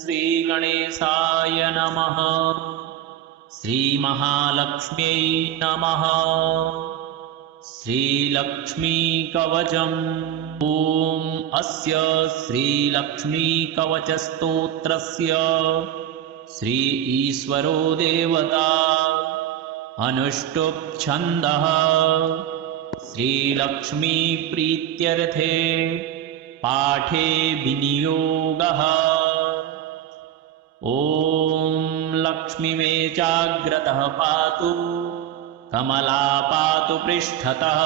श्रीगणेशाय नमः। श्रीमहालक्ष्म्यै नमः। श्रीलक्ष्मीकवचम्। ॐ अस्य श्रीलक्ष्मीकवचस्तोत्रस्य श्री ईश्वरो देवता अनुष्टुप् छन्दः श्रीलक्ष्मीप्रीत्यर्थे पाठे विनियोगः। ॐ लक्ष्मी मे चाग्रतः पातु कमला पातु पृष्ठतः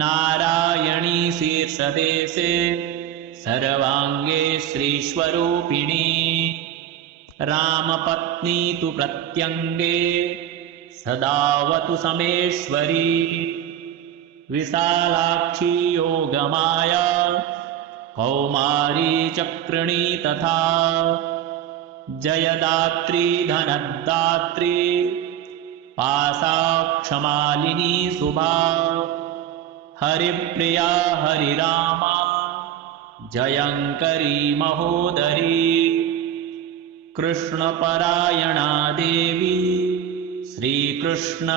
नारायणी शीर्षदेशे सर्वाङ्गे श्रीस्वरूपिणी रामपत्नी तु प्रत्यङ्गे सदावतु समेश्वरी विशालाक्षी योगमाया कौमारी चक्रिणी तथा जयदात्री धनदात्री पाशाक्षमालिनी शुभा हरिप्रिया हरिरामा जयङ्करी महोदरी कृष्णपरायणा देवी श्रीकृष्णमनमोहिनी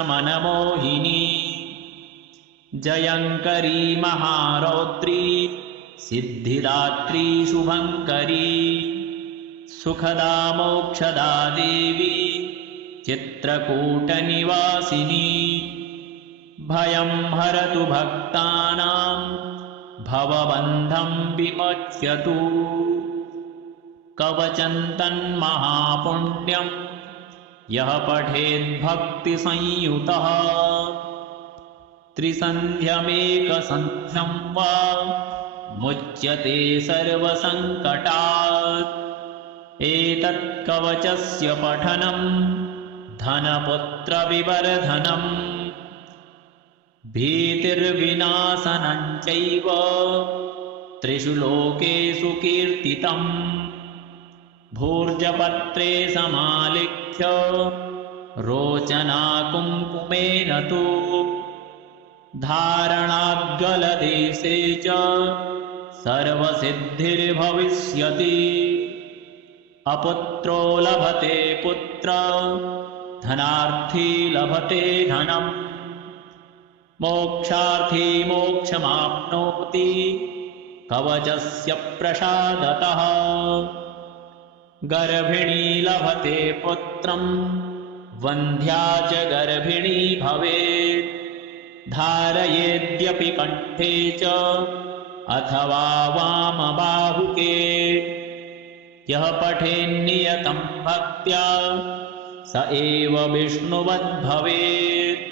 जयङ्करी महारौद्री सिद्धिदात्री शुभङ्करी सुखदा मोक्षदा देवी चित्रकूटनिवासिनी भयं हरतु भक्तानां भवबन्धं विमोच्यतु कवचं तन्महापुण्यं यः पठेद्भक्तिसंयुतः त्रिसन्ध्यमेकसन्ध्यं वा मुच्यते सर्वसङ्कटात् एतत्कवचस्य पठनं धनपुत्रविवर्धनम् भीतिर्विनाशनं चैव त्रिषु लोकेषु कीर्तितम् भूर्जपत्रे समालिख्य रोचना कुङ्कुमेन तु धारणाद्गलदेशे च सर्वसिद्धिर्भविष्यति अपुत्रो लभते पुत्र धनार्थी लभते धनम् मोक्षार्थी मोक्षमाप्नोति कवचस्य प्रसादतः गर्भिणी लभते पुत्रं वन्ध्या च गर्भिणी भवेत् धारयेद्यपि कण्ठे च अथवा वामबाहुके यः पठेन्नियतं भक्त्या स एव विष्णुवद्भवेत्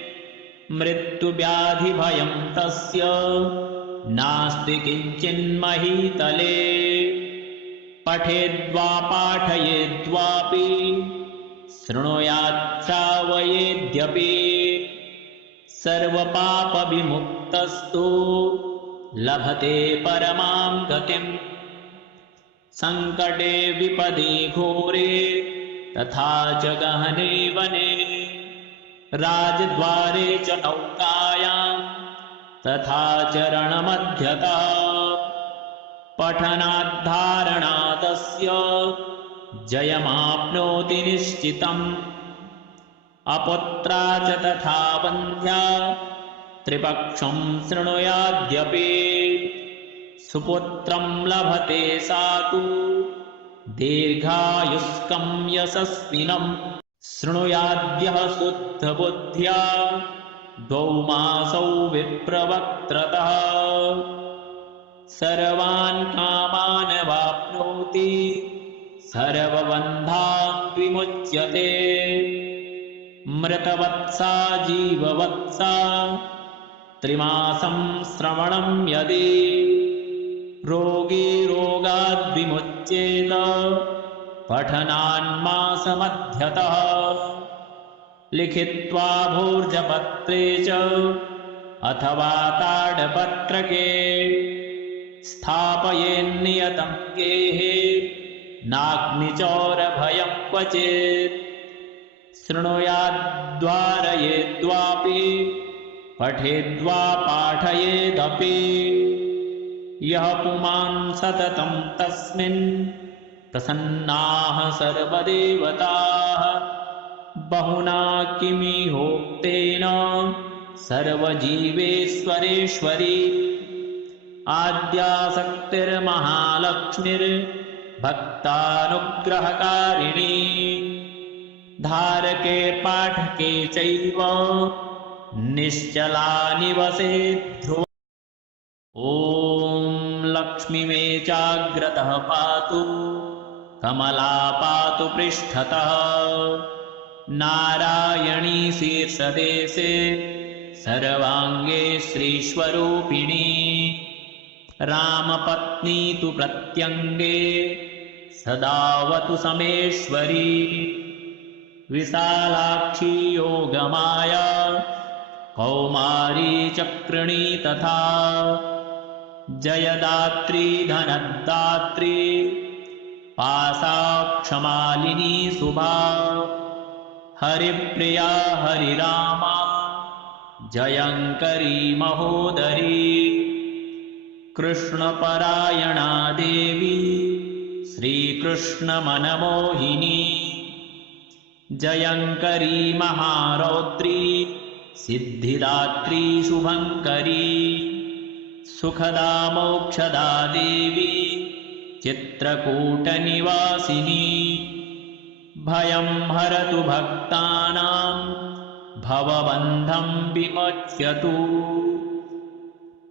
मृत्युव्याधिभयं तस्य नास्ति किञ्चिन्महीतले पठेद्वा पाठयेद्वापि शृणुयात् श्रावयेद्यपि सर्वपापविमुक्तस्तु लभते परमां गतिम् सङ्कटे विपदे घोरे तथा च गहने वने राजद्वारे च नौकायां तथा च रणमध्यतः पठनाद्धारणादस्य जयमाप्नोति निश्चितम् अपुत्रा च तथा वन्ध्या त्रिपक्षं शृणुयाद्यपि सुपुत्रं लभते सा तु दीर्घायुष्कं यशस्विनम् शृणुयाद्यः शुद्धबुद्ध्या द्वौ मासौ विप्रवक्त्रतः सर्वान् कामान् वाप्नोति सर्वबन्धान् विमुच्यते मृतवत्सा जीववत्सा त्रिमासं श्रवणं यदि रोगी रोगाद्विमुच्येत पठनान्मासमध्यतः लिखित्वा भोर्जपत्रे च अथवा ताडपत्रके स्थापयेन्नियतं गेहे नाग्निचौरभयं क्वचित् शृणुयाद्वारयेद्वापि पठेद्वा पाठयेदपि यः पुमान् सततं तस्मिन् प्रसन्नाः सर्वदेवताः। बहुना किमिहोक्तेन सर्वजीवेश्वरेश्वरी आद्यासक्तिर्महालक्ष्मीर्भक्तानुग्रहकारिणी धारके पाठके चैव निश्चला निवसेत् ध्रुवम्। ॐ लक्ष्मी मे चाग्रतः पातु कमला पातु पृष्ठतः नारायणी शीर्षदेशे सर्वाङ्गे श्रीस्वरूपिणी रामपत्नी तु प्रत्यङ्गे सदावतु समेश्वरी विशालाक्षी योगमाया कौमारी चक्रिणी तथा जयदात्री धनदात्री पाशाक्षमालिनी शुभा हरिप्रिया हरिरामा जयङ्करी महोदरी कृष्णपरायणा देवी श्रीकृष्णमनमोहिनी जयङ्करी महारौद्री सिद्धिदात्री शुभङ्करी सुखदा मोक्षदा देवी चित्रकूटनिवासिनी भयं हरतु भक्तानां भवबन्धं विमोच्यतु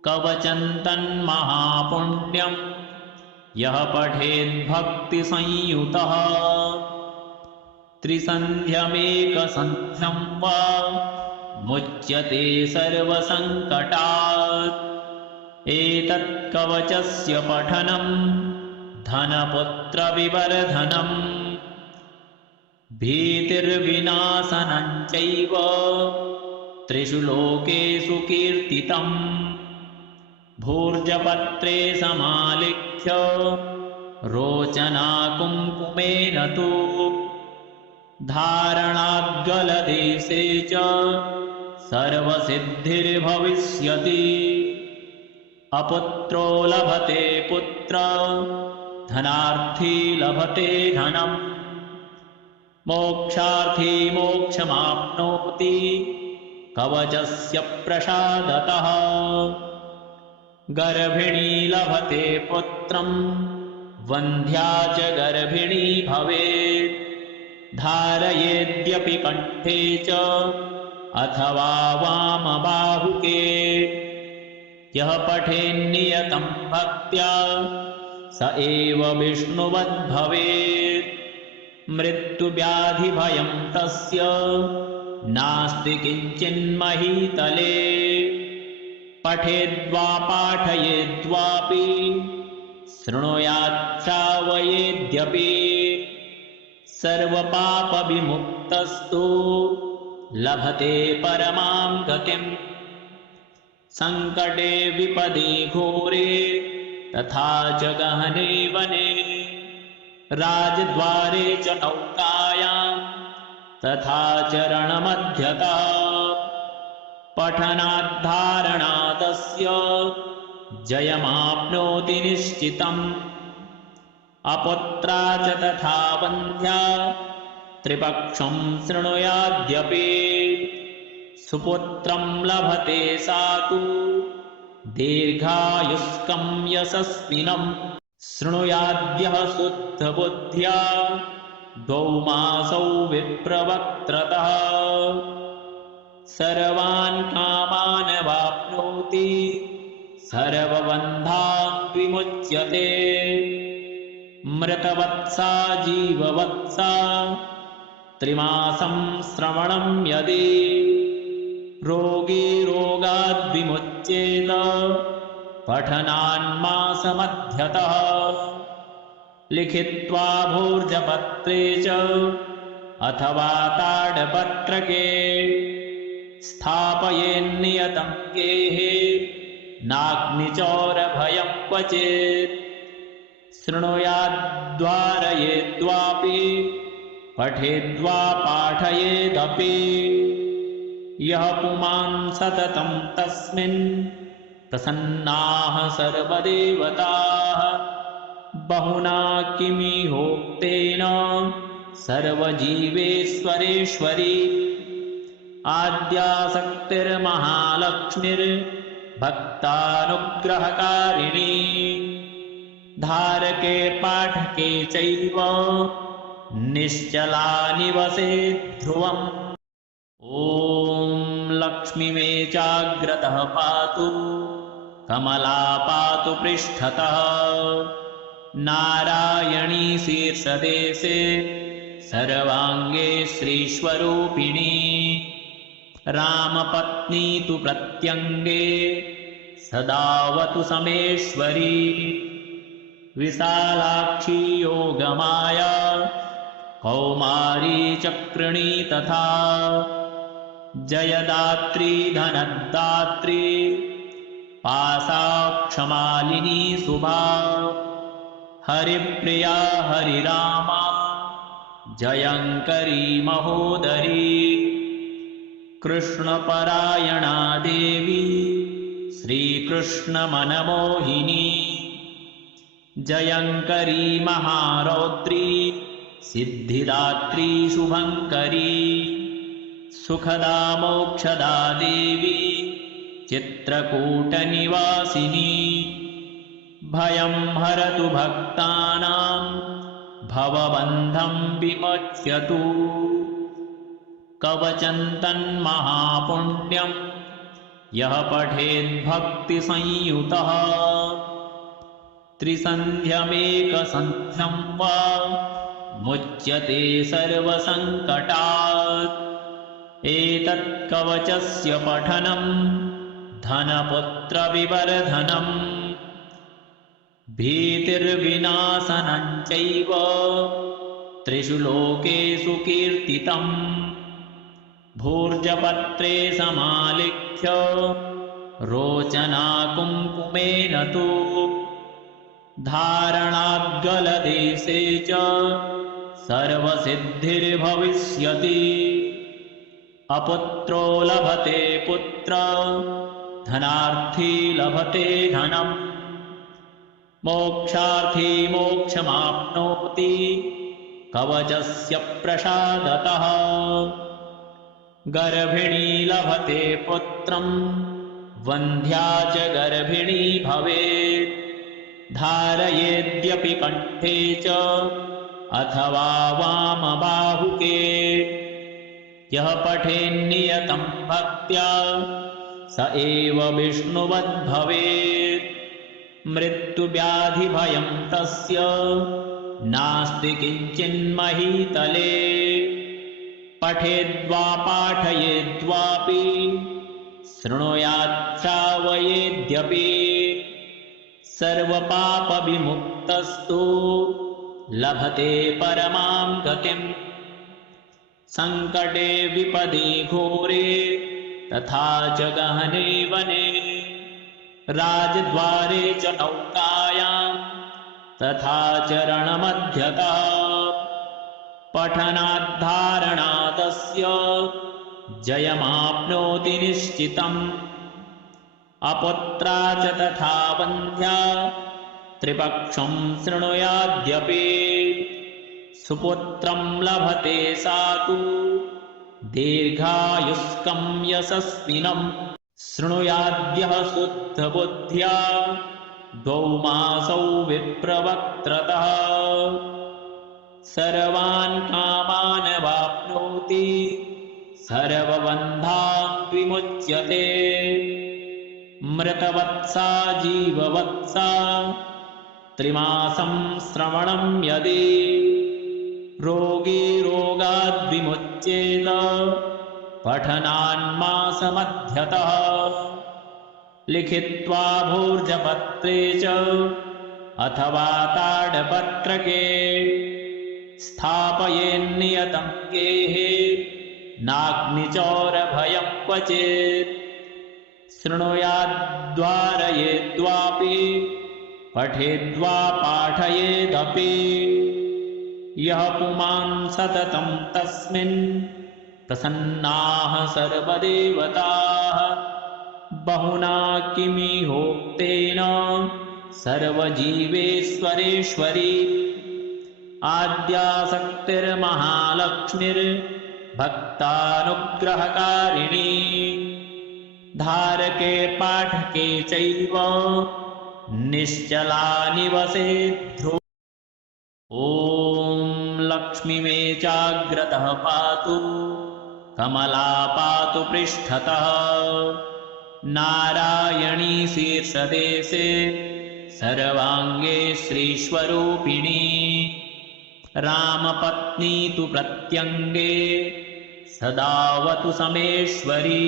कवचं तन्महापुण्यं यः पठेद्भक्तिसंयुतः त्रिसन्ध्यमेकसन्ध्यं वा मुच्यते सर्वसङ्कटात् एतत् कवचस्य पठनं धनपुत्रविवर्धनम् भीतिर्विनाशनं चैव त्रिषु लोकेषु कीर्तितम् भूर्जपत्रे समालिख्य रोचना कुङ्कुमेन तु धारणाद्गलदेशे च सर्वसिद्धिर्भविष्यति अपुत्रो लभते पुत्र धनार्थी लभते धनम् मोक्षार्थी मोक्षमाप्नोति कवचस्य प्रसादतः गर्भिणी लभते पुत्रं वन्ध्या च गर्भिणी भवेत् धारयेद्यपि कण्ठे च अथवा वामबाहुके यः पठेन्नियतं भक्त्या स एव विष्णुवद्भवेत् मृत्युव्याधिभयं तस्य नास्ति किञ्चिन्महीतले पठेद्वा पाठयेद्वापि शृणुयात् श्रावयेद्यपि सर्वपापविमुक्तस्तु लभते परमां गतिम् सङ्कटे विपदि घोरे तथा च गहने वने राजद्वारे च नौकायां तथा च रणमध्यतः पठनाद्धारणादस्य जयमाप्नोति निश्चितम् अपुत्रा च तथा वन्ध्या त्रिपक्षं शृणुयाद्यपि सुपुत्रं लभते सा तु दीर्घायुष्कं यशस्विनम् शृणुयाद्यः शुद्धबुद्ध्या द्वौ मासौ विप्रवक्त्रतः सर्वान् कामान् वाप्नोति सर्वबन्धान् विमुच्यते मृतवत्सा जीववत्सा त्रिमासं श्रवणं यदि रोगी रोगाद्विमुच्येत पठनान्मासमध्यतः लिखित्वा भूर्जपत्रे च अथवा ताडपत्रके स्थापयेन्नियतं गेहे नाग्निचौरभयं क्वचित् शृणुयाद्वारयेद्वापि पठेद्वा पाठयेदपि यः पुमान् सततं तस्मिन् प्रसन्नाः सर्वदेवताः बहुना किमिहोक्तेन सर्वजीवेश्वरेश्वरी आद्यासक्तिर्महालक्ष्मीर्भक्तानुग्रहकारिणी धारके पाठके चैव निश्चला निवसेत् ध्रुवम् ॐ लक्ष्मी मे चाग्रतः पातु कमला पातु पृष्ठतः नारायणी शीर्षदेशे सर्वाङ्गे श्रीस्वरूपिणी रामपत्नी तु प्रत्यङ्गे सदावतु समेश्वरी विशालाक्षी योगमाया कौमारी चक्रिणी तथा जयदात्री धनदात्री पाशाक्षमालिनी शुभा हरिप्रिया हरिरामा जयङ्करी महोदरी कृष्णपरायणा देवी श्रीकृष्णमनमोहिनी जयङ्करी महारौद्री सिद्धिदात्री शुभङ्करी सुखदा मोक्षदा देवी चित्रकूटनिवासिनी भयं हरतु भक्तानां भवबन्धं विमोच्यतु कवचं तन्महापुण्यं यः पठेद्भक्तिसंयुतः त्रिसन्ध्यमेकसन्ध्यं वा मुच्यते सर्वसङ्कटात् एतत् कवचस्य पठनं धनपुत्रविवर्धनम् भीतिर्विनाशनं चैव त्रिषु लोकेषु कीर्तितम् भूर्जपत्रे समालिख्य रोचना कुङ्कुमेन तु धारणाद्गलदेशे च सर्वसिद्धिर्भविष्यति अपुत्रो लभते पुत्र धनार्थी लभते धनम् मोक्षार्थी मोक्षमाप्नोति कवचस्य प्रसादतः गर्भिणी लभते पुत्रं वन्ध्या च गर्भिणी भवेत् धारयेद्यपि कण्ठे च अथवा वामबाहुके यः पठेन्नियतं भक्त्या स एव विष्णुवद्भवेत् मृत्युव्याधिभयं तस्य नास्ति किञ्चिन्महीतले पठेद्वा पाठयेद्वापि शृणुयात् श्रावयेद्यपि सर्वपापविमुक्तस्तु लभते परमां गतिम् सङ्कटे विपदे घोरे तथा च गहने वने राजद्वारे च नौकायां तथा च रणमध्यतः पठनाद्धारणादस्य जयमाप्नोति निश्चितम् अपुत्रा च तथा वन्ध्या त्रिपक्षं शृणुयाद्यपि सुपुत्रं लभते सा तु दीर्घायुष्कं यशस्विनम् शृणुयाद्यः शुद्धबुद्ध्या द्वौ मासौ विप्रवक्त्रतः सर्वान् कामान् वाप्नोति सर्वबन्धान् विमुच्यते मृतवत्सा जीववत्सा त्रिमासं श्रवणं यदि रोगी रोगाद्विमुच्येत पठनान्मासमध्यतः लिखित्वा भोर्जपत्रे च अथवा ताडपत्रके स्थापयेन्नियतं गेहे नाग्निचौरभयं क्वचित् शृणुयाद्वारयेद्वापि पठेद्वा पाठयेदपि यः पुमान् सततं तस्मिन् प्रसन्नाः सर्वदेवताः बहुना किमिहोक्तेन सर्वजीवेश्वरेश्वरी आद्यासक्तिर्महालक्ष्मीर्भक्तानुग्रहकारिणी धारके पाठके चैव निश्चला निवसेद्ध्रुवम्। ॐ लक्ष्मी मे चाग्रतः पातु कमला पातु पृष्ठतः नारायणी शीर्षदेशे सर्वाङ्गे श्रीस्वरूपिणी रामपत्नी तु प्रत्यङ्गे सदावतु समेश्वरी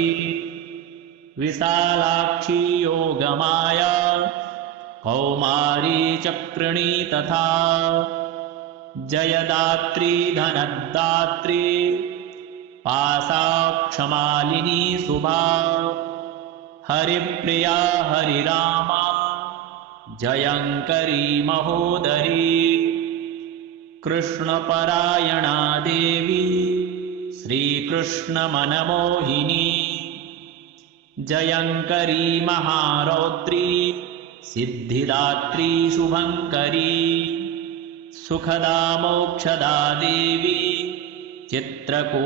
विशालाक्षी योगमाया कौमारी चक्रिणी तथा जयदात्री धनदात्री पाशाक्षमालिनी शुभा हरिप्रिया हरिरामा जयङ्करी महोदरी कृष्णपरायणा देवी श्रीकृष्णमनमोहिनी जयङ्करी महारौद्री सिद्धिदात्री शुभङ्करी सुखदा मोक्षदा देवी चित्रकूटनिवासिनी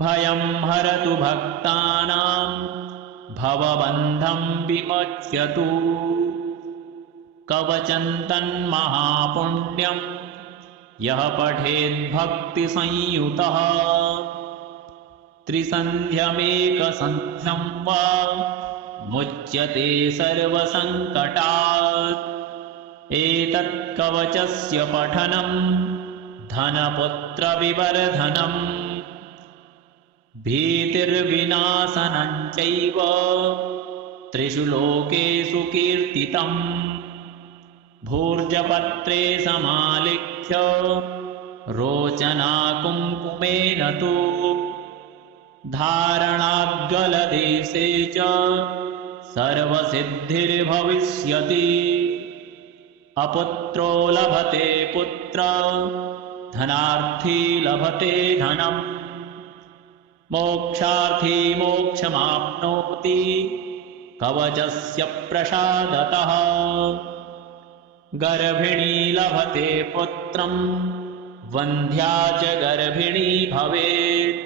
भयं हरतु भक्तानां भवबन्धं विमोच्यतु कवचं तन्महापुण्यं यः पठेद्भक्तिसंयुतः त्रिसन्ध्यमेकसन्ध्यं वा मुच्यते सर्वसङ्कटात् एतत् कवचस्य पठनं धनपुत्रविवर्धनम् भीतिर्विनाशनं चैव त्रिषु लोकेषु कीर्तितम् भूर्जपत्रे समालिख्य रोचना कुङ्कुमेन तु धारणाद्गलदेशे च सर्वसिद्धिर्भविष्यति अपुत्रो लभते पुत्र धनार्थी लभते धनम् मोक्षार्थी मोक्षमाप्नोति कवचस्य प्रसादतः गर्भिणी लभते पुत्रम् वन्ध्या च गर्भिणी भवेत्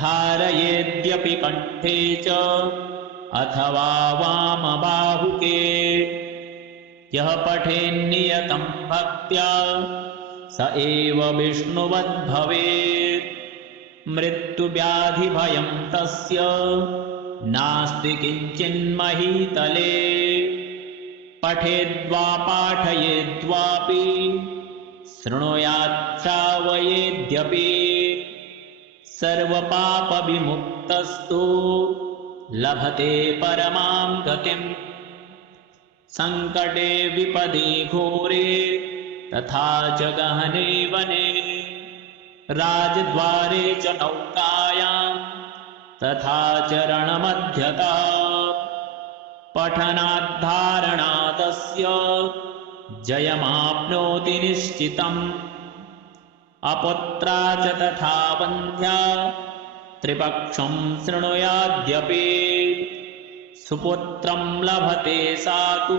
धारयेद्यपि कण्ठे च अथवा वामबाहुके यः पठेन्नियतं भक्त्या स एव विष्णुवद्भवेत् मृत्युव्याधिभयं तस्य नास्ति किञ्चिन्महीतले पठेद्वा पाठयेद्वापि शृणुयात् श्रावयेद्यपि सर्वपापविमुक्तस्तु लभते परमां गतिम् सङ्कटे विपदे घोरे तथा च गहने वने राजद्वारे च नौकायां तथा च रणमध्यतः पठनाद्धारणादस्य जयमाप्नोति निश्चितम् अपुत्रा च तथा वन्ध्या त्रिपक्षं शृणुयाद्यपि सुपुत्रं लभते सातु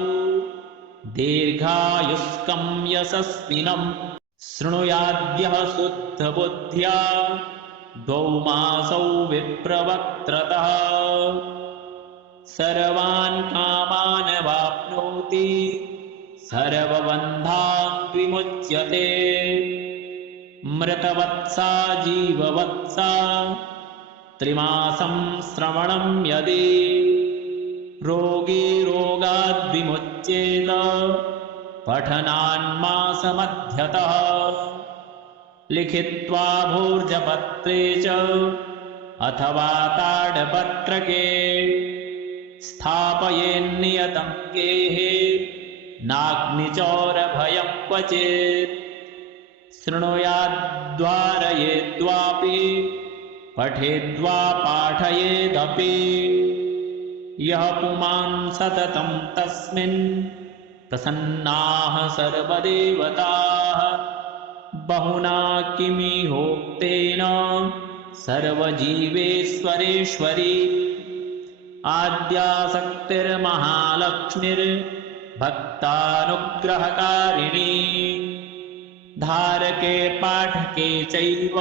दीर्घायुष्कं यशस्विनं शृणुयाद्यः शुद्धबुद्ध्या द्वौ मासौ विप्रवक्त्रतः सर्वान् कामान् वाप्नोति सर्वबन्धान् विमुच्यते मृतवत्सा जीववत्सा त्रिमासं श्रवणं यदि रोगी रोगाद्विमुच्येत पठनान्मासमध्यतः लिखित्वा भोर्जपत्रे च अथवा ताडपत्रके स्थापयेन्नियतं गेहे नाग्निचौरभयं क्वचित् शृणुयाद्वारयेद्वापि पठेद्वा पाठयेदपि यः पुमान् सततं तस्मिन् प्रसन्नाः सर्वदेवताः बहुना किमिहोक्तेन सर्वजीवेश्वरेश्वरी आद्यासक्तिर्महालक्ष्मीर्भक्तानुग्रहकारिणी धारके पाठके चैव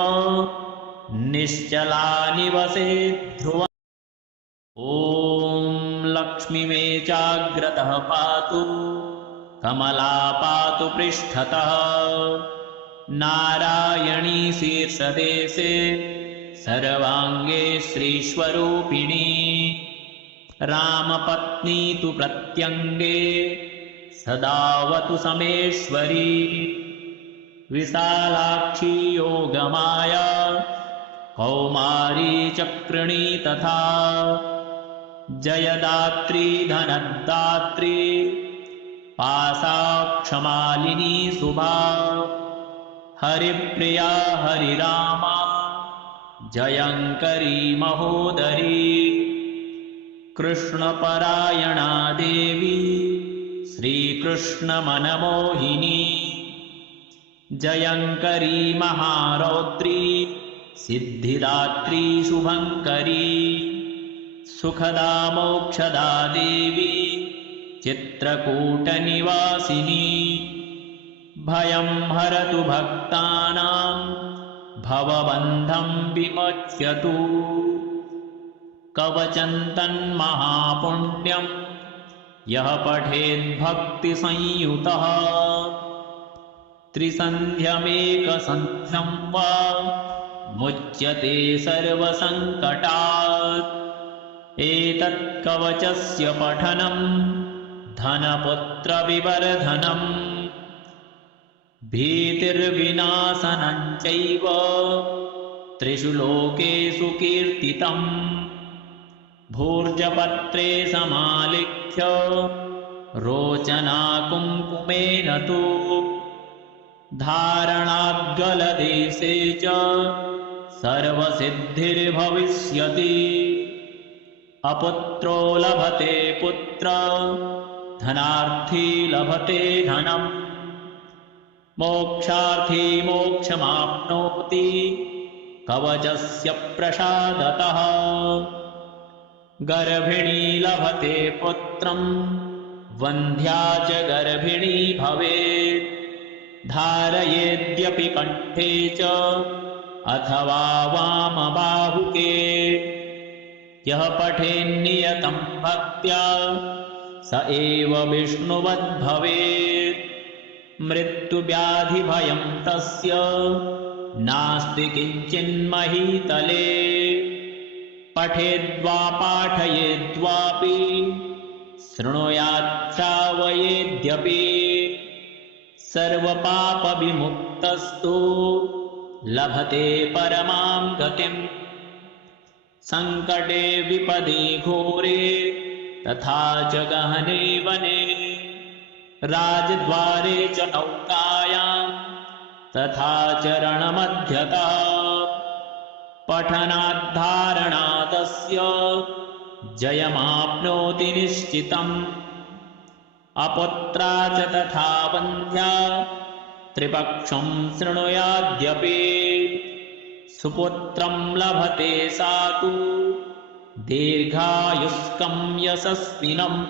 निश्चला निवसे ध्रुवम्। ॐ लक्ष्मी मे चाग्रतः पातु कमला पातु पृष्ठतः नारायणी शीर्षदेशे सर्वाङ्गे श्रीस्वरूपिणी रामपत्नी तु प्रत्यङ्गे सदावतु समेश्वरी विशालाक्षी योगमाया कौमारी चक्रिणी तथा जयदात्री धनदात्री पाशाक्षमालिनी शुभा हरिप्रिया हरिरामा जयङ्करी महोदरी कृष्णपरायणा देवी श्रीकृष्णमनमोहिनी जयङ्करी महारौद्री सिद्धिदात्री शुभङ्करी सुखदा मोक्षदा देवी चित्रकूटनिवासिनी भयं हरतु भक्तानां भवबन्धं विमोच्यतु कवचं तन्महापुण्यं यः पठेद्भक्तिसंयुतः त्रिसन्ध्यमेकसन्ध्यं वा मुच्यते सर्वसङ्कटात् एतत् कवचस्य पठनं धनपुत्रविवर्धनम् भीतिर्विनाशनं चैव त्रिषु लोकेषु कीर्तितम् भूर्जपत्रे समालिख्य रोचना कुङ्कुमेन तु धारणाद्गलदेशे च सर्वसिद्धिर्भविष्यति अपुत्रो लभते पुत्र धनार्थी लभते धनम् मोक्षार्थी मोक्षमाप्नोति कवचस्य प्रसादतः गर्भिणी लभते पुत्रं वन्ध्या च गर्भिणी भवेत् धारयेद्यपि कण्ठे च अथवा वामबाहुके यः पठेन्नियतं भक्त्या स एव विष्णुवद्भवेत् मृत्युव्याधिभयं तस्य नास्ति किञ्चिन्महीतले पठेद्वा पाठयेद्वापि शृणुयात् श्रावयेद्यपि सर्वपापविमुक्तस्तु लभते परमां गतिम् सङ्कटे विपदे घोरे तथा च गहने वने राजद्वारे च नौकायां तथा च रणमध्यतः पठनाद्धारणादस्य जयमाप्नोति निश्चितम् अपुत्रा च तथा वन्ध्या त्रिपक्षं शृणुयाद्यपि सुपुत्रं लभते सा तु दीर्घायुष्कं यशस्विनम्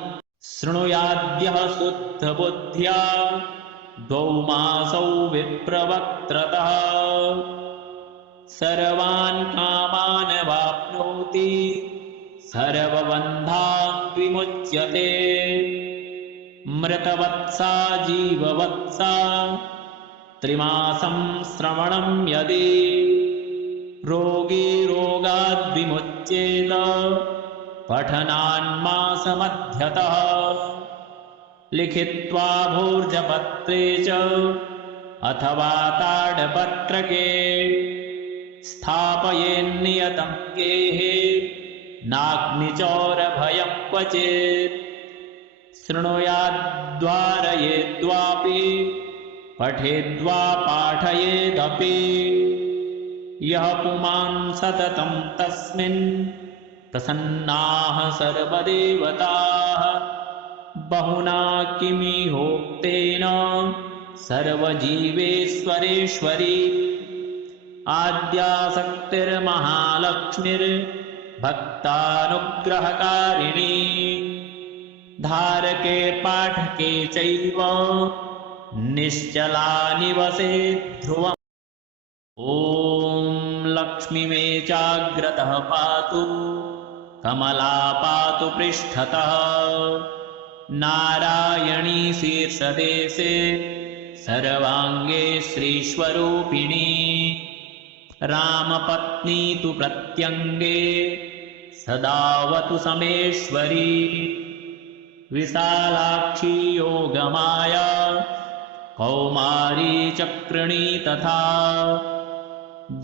शृणुयाद्यः शुद्धबुद्ध्या द्वौ मासौ विप्रवक्त्रतः सर्वान् कामान् वाप्नोति सर्वबन्धान् विमुच्यते मृतवत्सा जीववत्सा त्रिमासं श्रवणं यदि रोगी रोगाद्विमुच्येत पठनान्मासमध्यतः लिखित्वा भोर्जपत्रे च अथवा ताडपत्रके स्थापयेन्नियतं गेहे नाग्निचौरभयं क्वचित् शृणुयाद्वारयेद्वापि पठेद्वा पाठयेदपि यः पुमान् सततं तस्मिन् प्रसन्नाः सर्वदेवताः बहुना किमिहोक्तेन सर्वजीवेश्वरेश्वरी आद्यासक्तिर्महालक्ष्मीर् भक्तानुग्रहकारिणी धारके पाठके चैव निश्चला निवसेत् ध्रुवम् ॐ लक्ष्मी मे चाग्रतः पातु कमला पातु पृष्ठतः नारायणी शीर्षदेशे सर्वाङ्गे श्रीस्वरूपिणी रामपत्नी तु प्रत्यङ्गे सदावतु समेश्वरी विशालाक्षी योगमाया कौमारी चक्रिणी तथा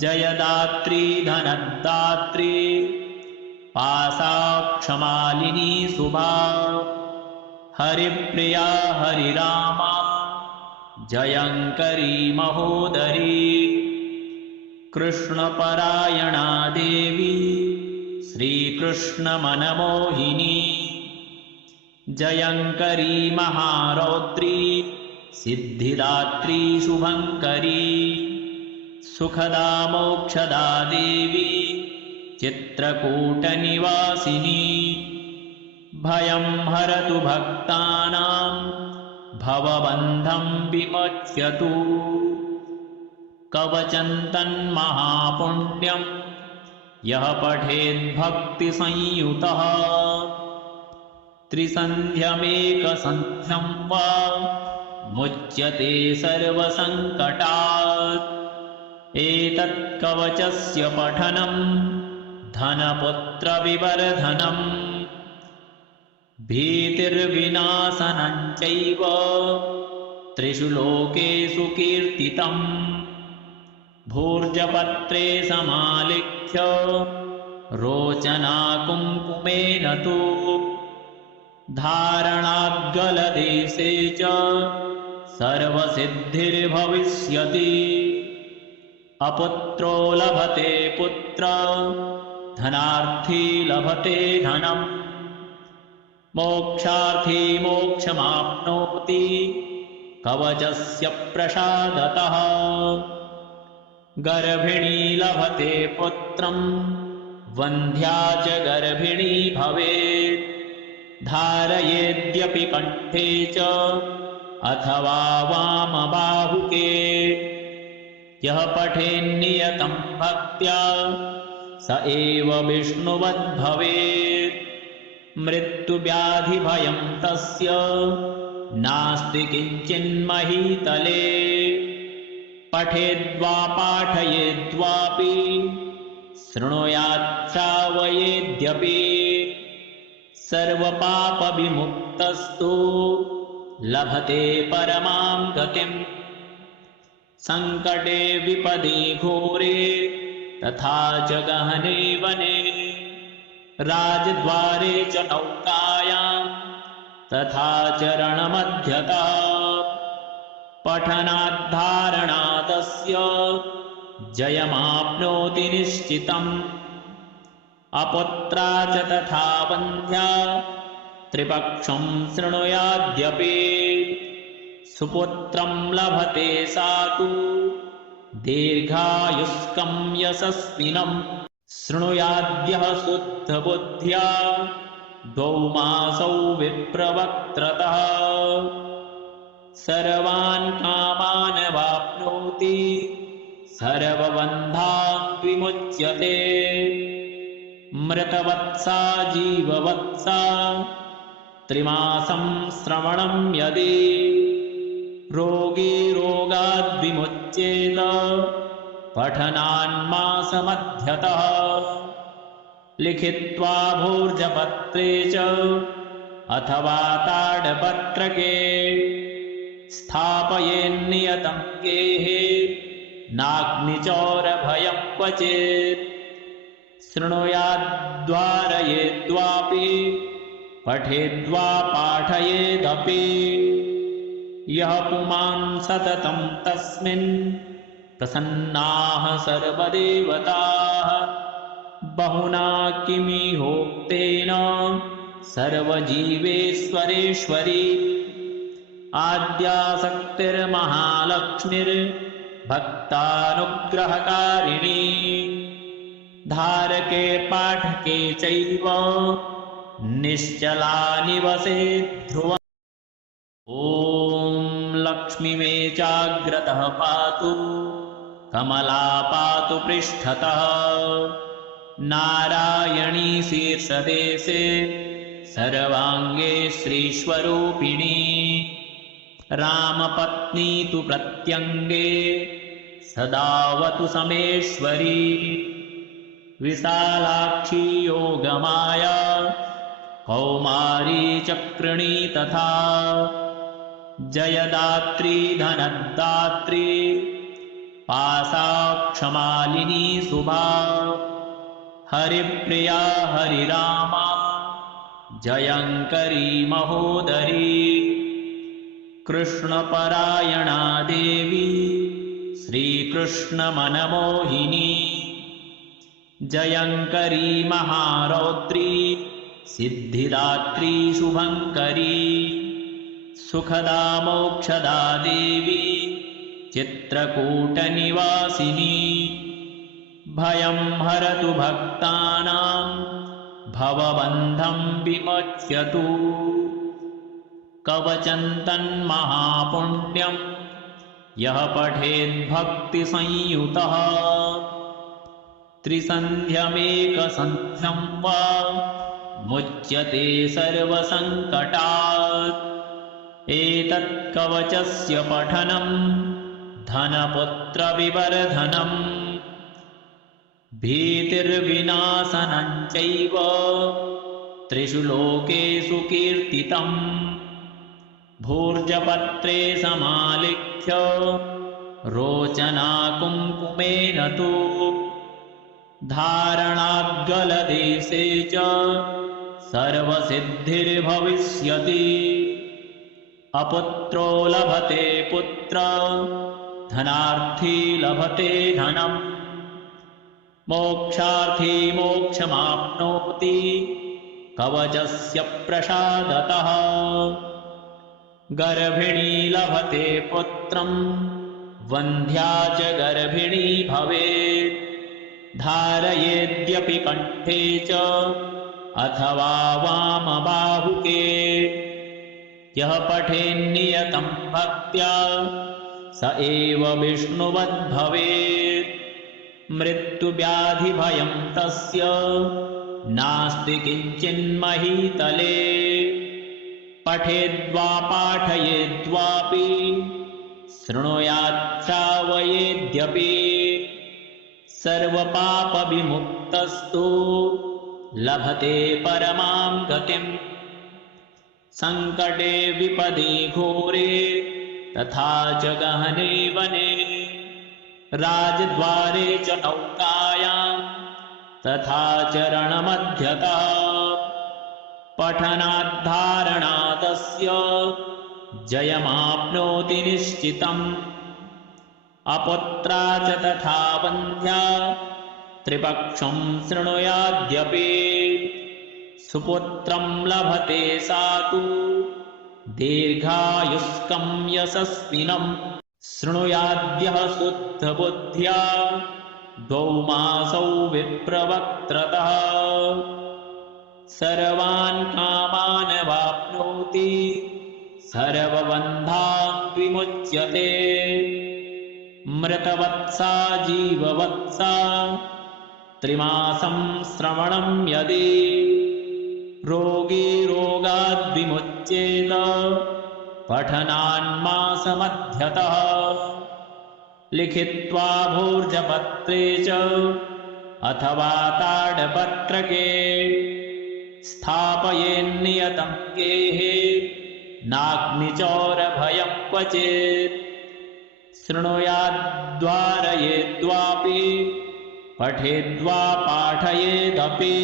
जयदात्री धनदात्री पाशाक्षमालिनी शुभा हरिप्रिया हरिरामा जयङ्करी महोदरी कृष्णपरायणा देवी श्रीकृष्णमनमोहिनी जयङ्करी महारौद्री सिद्धिदात्री शुभङ्करी सुखदा मोक्षदा देवी चित्रकूटनिवासिनी भयं हरतु भक्तानां भवबन्धं विमोच्यतु कवचं तन्महापुण्यं यः पठेद्भक्तिसंयुतः त्रिसन्ध्यमेकसन्ध्यं वा मुच्यते सर्वसङ्कटात् एतत् कवचस्य पठनं धनपुत्रविवर्धनम् भीतिर्विनाशनं चैव त्रिषु लोकेषु कीर्तितम् भूर्जपत्रे समालिख्य रोचना कुङ्कुमेन तु धारणाद्गलदेशे च सर्वसिद्धिर्भविष्यति अपुत्रो लभते पुत्र धनार्थी लभते धनम् मोक्षार्थी मोक्षमाप्नोति कवचस्य प्रसादतः गर्भिणी लभते पुत्रं वन्ध्या च गर्भिणी भवेत् धारयेद्यपि कण्ठे च अथवा वामबाहुके यः पठेन्नियतं भक्त्या स एव विष्णुवद्भवेत् मृत्युव्याधिभयं तस्य नास्ति किञ्चिन्महीतले पठेद्वा पाठयेद्वापि शृणुयात् श्रावयेद्यपि सर्वपापविमुक्तस्तु लभते परमां गतिम् सङ्कटे विपदि घोरे तथा च गहने वने राजद्वारे च नौकायां तथा च रणमध्यतः पठनाद्धारणादस्य जयमाप्नोति निश्चितम् अपुत्रा च तथा वन्ध्या त्रिपक्षं शृणुयाद्यपि सुपुत्रं लभते सा तु दीर्घायुष्कं यशस्विनम् शृणुयाद्यः शुद्धबुद्ध्या द्वौ मासौ विप्रवक्त्रतः सर्वान् कामान् वाप्नोति सर्वबन्धान् विमुच्यते मृतवत्सा जीववत्सा त्रिमासं श्रवणं यदि रोगी रोगाद्विमुच्येत पठनान्मासमध्यतः लिखित्वा भोर्जपत्रे च अथवा ताडपत्रके स्थापयेन्नियतं गेहे नाग्निचौरभयं क्वचित् शृणुयाद्वारयेद्वापि पठेद्वा पाठयेदपि यः पुमान् सततं तस्मिन् प्रसन्नाः सर्वदेवताः बहुना किमिहोक्तेन सर्वजीवेश्वरेश्वरी आद्यासक्तिर्महालक्ष्मीर्भक्तानुग्रहकारिणी धारके पाठके चैव निश्चला निवसेत् ध्रुवम्। ॐ लक्ष्मी मे चाग्रतः पातु, कमला पातु पृष्ठतः, नारायणी शीर्षदेशे सर्वाङ्गे श्रीस्वरूपिणी, रामपत्नी तु प्रत्यङ्गे सदावतु समेश्वरी, विशालाक्षी योगमाया कौमारी चक्रिणी तथा, जयदात्री धनदात्री पाशाक्षमालिनी शुभा, हरिप्रिया हरिरामा जयङ्करी महोदरी, कृष्णपरायणा देवी श्रीकृष्णमनमोहिनी, जयङ्करी महारौद्री सिद्धिदात्री शुभङ्करी, सुखदा मोक्षदा देवी चित्रकूटनिवासिनी, भयं हरतु भक्तानां भवबन्धं विमोच्यतु, कवचं तन्महापुण्यं यः पठेद्भक्तिसंयुतः, त्रिसन्ध्यमेकसन्ध्यं वा मुच्यते सर्वसङ्कटात्, एतत्कवचस्य पठनं धनपुत्रविवर्धनम्, भीतिर्विनाशनं चैव त्रिषु लोकेषु कीर्तितम्, भूर्जपत्रे समालिख्य रोचना कुङ्कुमेन तु, धारणाद्गलदेशे च सर्वसिद्धिर्भविष्यति, अपुत्रो लभते पुत्र धनार्थी लभते धनम्, मोक्षार्थी मोक्षमाप्नोति कवचस्य प्रसादतः, गर्भिणी लभते पुत्रं वन्ध्या च गर्भिणी भवेत्, धारयेद्यपि कण्ठे च अथवा वामबाहुके, यः पठेन्नियतं भक्त्या स एव विष्णुवद्भवेत्, मृत्युव्याधिभयं तस्य नास्ति किञ्चिन्महीतले, पठेद्वा पाठयेद्वापि शृणुयाच्छ्रावयेद्यपि, सर्वपापविमुक्तस्तु लभते परमां गतिम्, सङ्कटे विपदे घोरे तथा च गहने वने, राजद्वारे च नौकायां तथा च रणमध्यतः, पठनाद्धारणादस्य जयमाप्नोति निश्चितम्, अपुत्रा च तथा वन्ध्या त्रिपक्षं शृणुयाद्यपि, सुपुत्रं लभते सा तु दीर्घायुष्कं यशस्विनम्, शृणुयाद्यः शुद्धबुद्ध्या द्वौ मासौ विप्रवक्त्रतः, सर्वान् कामान् वाप्नोति सर्वबन्धान् विमुच्यते, मृतवत्सा जीववत्सा त्रिमासं श्रवणं यदि, रोगी रोगाद्विमुच्येत पठनान्मासमध्यतः, लिखित्वा भोर्जपत्रे च अथवा ताडपत्रके, स्थापयेन्नियतं गेहे नाग्निचौरभयं क्वचित्, शृणुयाद्वारयेद्वापि पठेद्वा पाठयेदपि,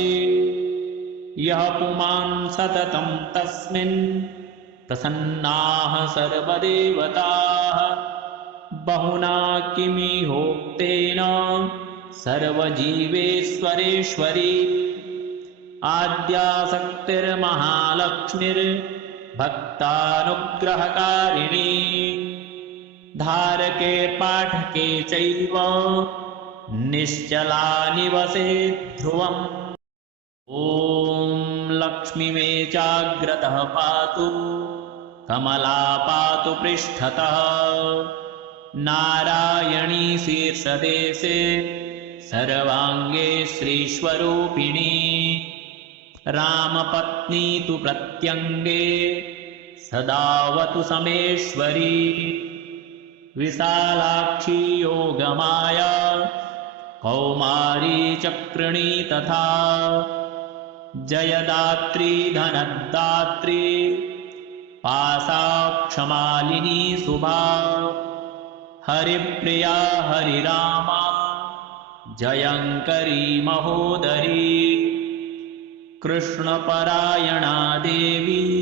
यः पुमान् सततं तस्मिन् प्रसन्नाः सर्वदेवताः, बहुना किमिहोक्तेन सर्वजीवेश्वरेश्वरी, आद्यासक्तिर्महालक्ष्मीर्भक्तानुग्रहकारिणी, धारके पाठके चैव निश्चला निवसेत् ध्रुवम्। ॐ लक्ष्मी मे चाग्रतः पातु, कमला पातु पृष्ठतः, नारायणी शीर्षदेशे, सर्वाङ्गे श्रीस्वरूपिणी, रामपत्नी तु प्रत्यङ्गे, सदावतु समेश्वरी, विशालाक्षी योगमाया, कौमारी चक्रिणी तथा, जयदात्री धनदात्री, पाशाक्षमालिनी शुभा, हरिप्रिया हरिरामा, जयङ्करी महोदरी, कृष्णपरायणा देवी,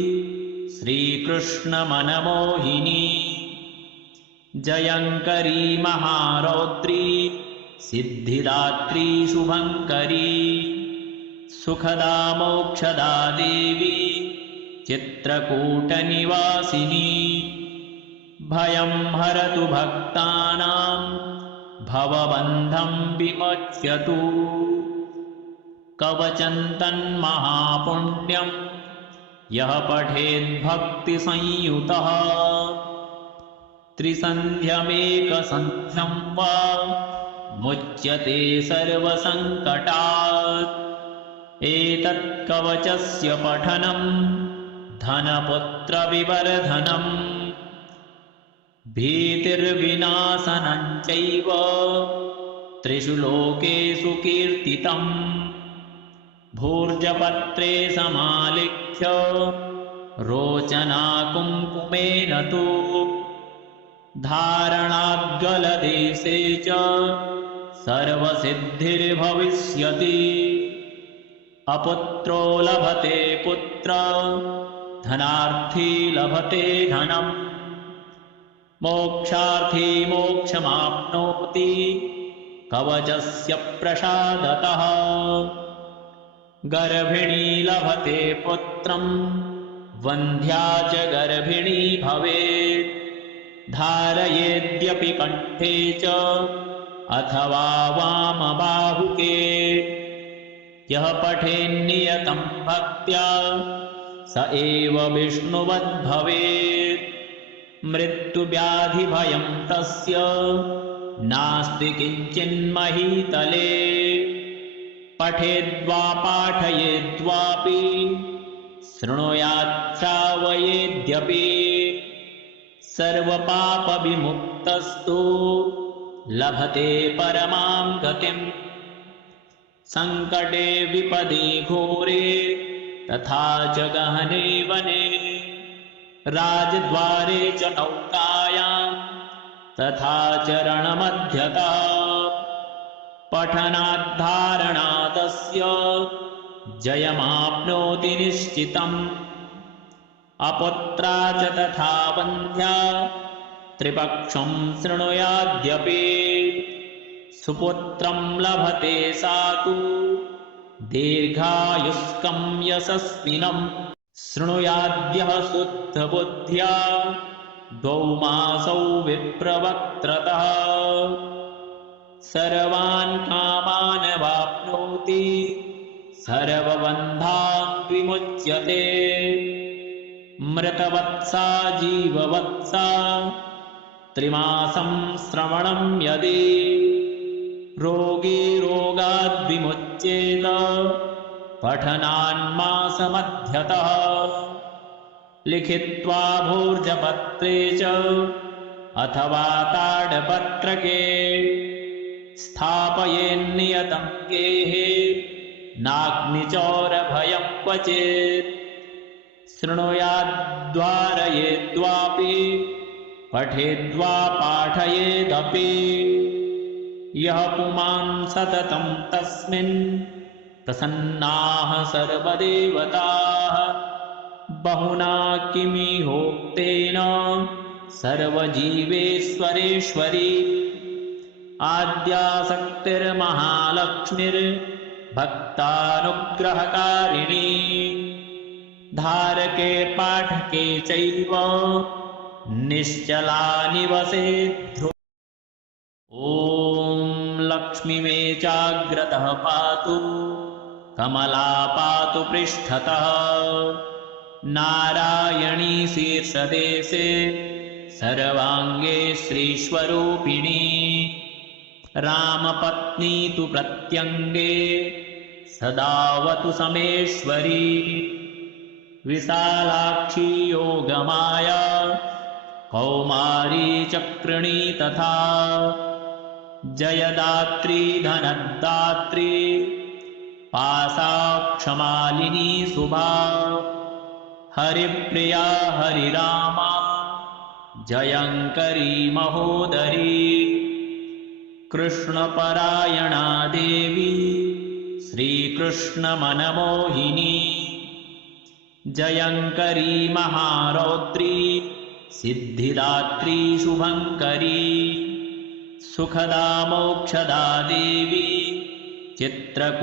श्रीकृष्णमनमोहिनी, जयङ्करी महारौद्री, सिद्धिदात्री शुभङ्करी, सुखदा मोक्षदा देवी, चित्रकूटनिवासिनी, भयं हरतु भक्तानां, भवबन्धं विमोच्यतु, कवचं तन्महापुण्यं, यः पठेद्भक्तिसंयुतः, त्रिसन्ध्यमेकसन्ध्यं वा, मुच्यते सर्वसङ्कटात्। एतत्कवचस्य पठनं धनपुत्रविवर्धनम्, भीतिर्विनाशनं चैव, त्रिषु लोकेषु कीर्तितम्। भूर्जपत्रे समालिख्य, रोचना कुङ्कुमेन तु, धारणाद्गलदेशे च, सर्वसिद्धिर्भविष्यति। अपुत्रो लभते पुत्र, धनार्थी लभते धनम्, मोक्षार्थी मोक्षमाप्नोति, कवचस्य प्रसादतः। गर्भिणी लभते पुत्रं, वन्ध्या च गर्भिणी भवेत्, धारयेद्यपि कण्ठे च, अथवा वामबाहुके। यः पठेन्नियतं भक्त्या, स एव विष्णुवद्भवेत्। मृत्युव्याधिभयं तस्य, नास्ति किञ्चिन्महीतले। पठेद्वा पाठयेद्वापि, शृणुयात् श्रावयेद्यपि, सर्वपापविमुक्तस्तु, लभते परमां गतिम्। सङ्कटे विपदि घोरे, तथा च गहने वने, राजद्वारे च नौकायां, तथा च रणमध्यतः, पठनाद्धारणादस्य, जयमाप्नोति निश्चितम्। अपुत्रा च तथा वन्ध्या, त्रिपक्षं शृणुयाद्यपि, सुपुत्रं लभते सा तु, दीर्घायुष्कं यशस्विनम्। शृणुयाद्यः शुद्धबुद्ध्या, द्वौ मासौ विप्रवक्त्रतः, सर्वान् कामान् वाप्नोति, सर्वबन्धान् विमुच्यते। मृतवत्सा जीववत्सा, त्रिमासं श्रवणं यदि, रोगी रोगाद्विमुच्येत, पठनान्मासमध्यतः। लिखित्वा भूर्जपत्रे च, अथवा ताडपत्रके, स्थापयेन्नियतं गेहे, नाग्निचौरभयं क्वचित्। शृणुयाद्वारयेद्वापि, पठेद्वा पाठयेदपि, यः पुमान् सततं तस्मिन्, प्रसन्नाः सर्वदेवताः। बहुना किमिहोक्तेन, सर्वजीवेश्वरेश्वरी, आद्यासक्तिर्महालक्ष्मीर्भक्तानुग्रहकारिणी, धारके पाठके चैव, निश्चला निवसेत् ध्रुवम्। ॐ लक्ष्मी मे चाग्रतः पातु कमला पातु पृष्ठतः नारायणी शीर्षदेशे सर्वाङ्गे श्रीस्वरूपिणी रामपत्नी तु प्रत्यङ्गे सदावतु समेश्वरी विशालाक्षी योगमाया कौमारी चक्रिणी तथा जयदात्री धनदात्री पाशाक्षमालिनी शुभा हरिप्रिया हरिरामा जयङ्करी महोदरी कृष्णपरायणा देवी श्रीकृष्णमनमोहिनी जयङ्करी महारौद्री सिद्धिदात्री शुभङ्करी सुखदा मोक्षदा देवी चित्रकूटनिवासिनी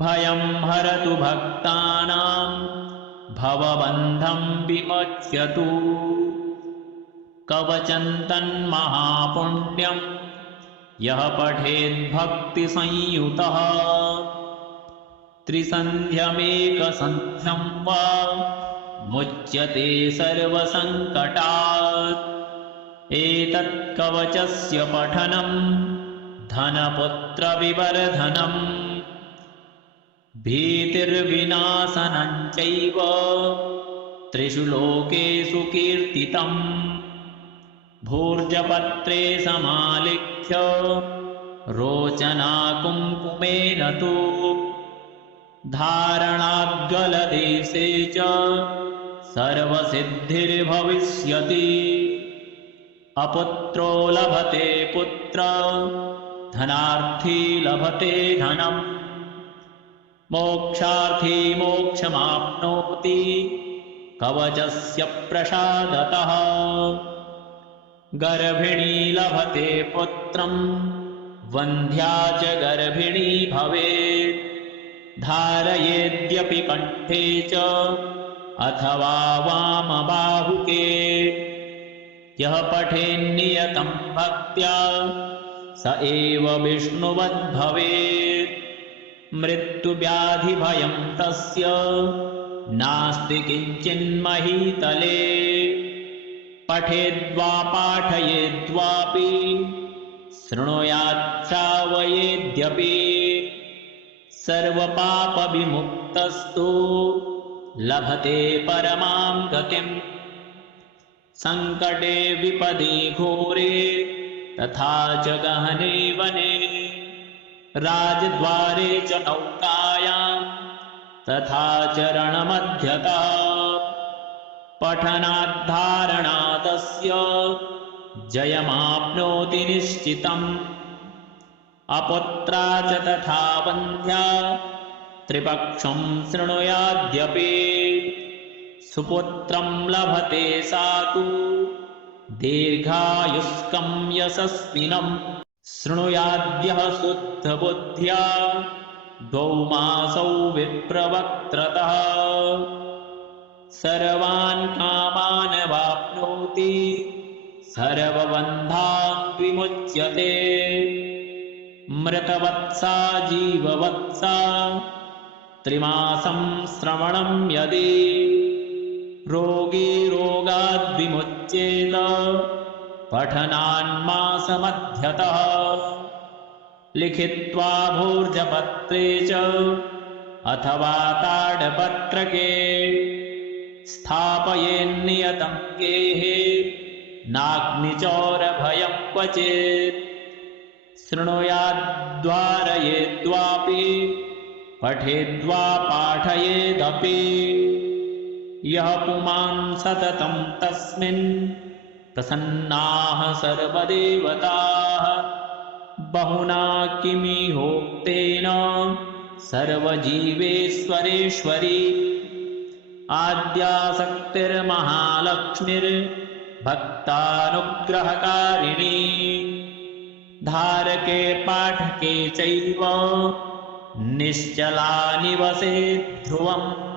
भयं हरतु भक्तानां भवबन्धं विमोच्यतु कवचं तन्महापुण्यं यः पठेद्भक्तिसंयुतः त्रिसन्ध्यमेकसन्ध्यं वा मुच्यते सर्वसङ्कटात् एतत् कवचस्य पठनं धनपुत्रविवर्धनम् भीतिर्विनाशनं चैव त्रिषु लोकेषु कीर्तितम् भूर्जपत्रे समालिख्य रोचना कुङ्कुमेन तु धारणाद्गलदेशे च सर्वसिद्धिर्भविष्यति अपुत्रो लभते पुत्र धनार्थी लभते धनम् मोक्षार्थी मोक्षमाप्नोति कवचस्य प्रसादतः गर्भिणी लभते पुत्रं वन्ध्या च गर्भिणी भवेत् धारयेद्यपि कण्ठे च अथवा वामबाहुके यः पठेन्नियतं भक्त्या स एव विष्णुवद्भवेत् मृत्युव्याधिभयं तस्य नास्ति किञ्चिन्महीतले पठेद्वा पाठयेद्वापि शृणुयाच्छ्रावयेद्यपि सर्वपापविमुक्तस्तु लभते परमां गतिम् सङ्कटे विपदे घोरे तथा च गहने वने राजद्वारे च नौकायां तथा च रणमध्यतः पठनाद्धारणादस्य जयमाप्नोति निश्चितम् अपुत्रा च तथा वन्ध्या त्रिपक्षं शृणुयाद्यपि सुपुत्रं लभते सा तु दीर्घायुष्कं यशस्विनम् शृणुयाद्यः शुद्धबुद्ध्या 2 मासौ विप्रवक्त्रतः सर्वान् कामान् वाप्नोति सर्वबन्धान् विमुच्यते मृतवत्सा जीववत्सा 3 मासं श्रवणं यदि रोगी रोगाद्विमुच्येत पठनान्मासमध्यतः लिखित्वा भूर्जपत्रे च अथवा ताडपत्रके स्थापयेन्नियतं गेहे नाग्निचौरभयं क्वचित् शृणुयाद्वारयेद्वापि पठेद्वा पाठयेदपि यः पुमान् सततं तस्मिन् प्रसन्नाः सर्वदेवताः बहुना किमिहोक्तेन सर्वजीवेश्वरेश्वरी आद्यासक्तिर्महालक्ष्मीर्भक्तानुग्रहकारिणी धारके पाठके चैव निश्चला निवसेत् ध्रुवम्